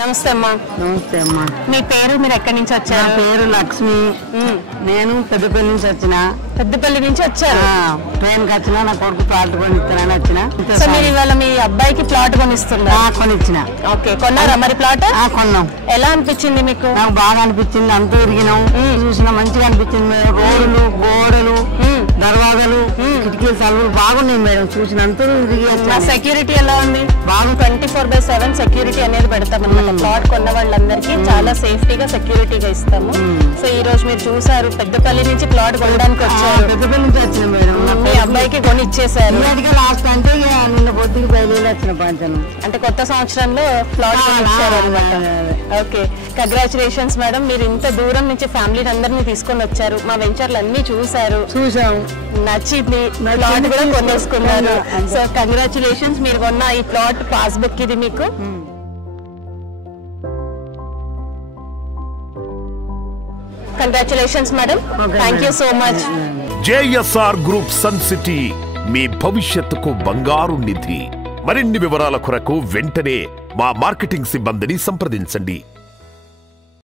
నమస్తే అమ్మా. నమస్తే అమ్మా. మీ పేరు, మీరు ఎక్కడి నుంచి వచ్చారు? నా పేరు లక్ష్మి. నేను పెద్దపల్లి నుంచి వచ్చిన. పెద్దపల్లి నుంచి వచ్చారు? ట్రైన్కి వచ్చిన. నా కొడుకు ప్లాట్ కొనిస్తానని వచ్చిన. సో మీరు ఇవాళ మీ అబ్బాయికి ప్లాట్ కొనిస్తున్నా? కొనిచ్చిన. ఓకే, కొన్నారా మరి ప్లాట్? కొన్నాం. ఎలా అనిపించింది మీకు? నాకు బాగా అనిపించింది. అంతా తిరిగినాం, చూసిన, మంచిగా అనిపించింది. రోడ్లు, గోడలు, దర్వాజాలు, కిటికీలు, తలుపులు బాగున్నాయి మేడం. చూసినంత సెక్యూరిటీ ఎలా ఉంది? బాగా 24/7 సెక్యూరిటీ అనేది పెడతాం అనమాట. ప్లాట్ కొన్న వాళ్ళందరికీ చాలా సేఫ్టీగా సెక్యూరిటీగా ఇస్తాము. సో ఈ రోజు మీరు చూసారు, పెద్దపల్లి నుంచి ప్లాట్ కొనడానికి వచ్చారు. పెద్దపల్లి నుంచి వచ్చిన మేడం. మీ అబ్బాయికి కొని ఇచ్చేసారు. లాస్ట్ అంటే నిన్న పొద్దుకి 5,000 వచ్చిన పంచను. అంటే కొత్త సంవత్సరంలో ప్లాట్ ఇచ్చారు అనమాట. Okay, congratulations madam. మీరు ఇంత దూరం నుంచి ఫ్యామిలీ అందరినీ తీసుకొని వచ్చారు, మా వెంచర్లు అన్ని చూసారు, నచ్చింది, ప్లాట్ కూడా కొనేసుకున్నారు. So congratulations. మీరు కొన్న ఈ ప్లాట్ పాస్బుక్ ఇది మీకు. Congratulations madam. Thank you so much. JSR group Sun City, మీ భవిష్యత్తుకు బంగారు నిధి. మరిన్ని వివరాల కొరకు వెంటనే మా మార్కెటింగ్ సిబ్బందిని సంప్రదించండి.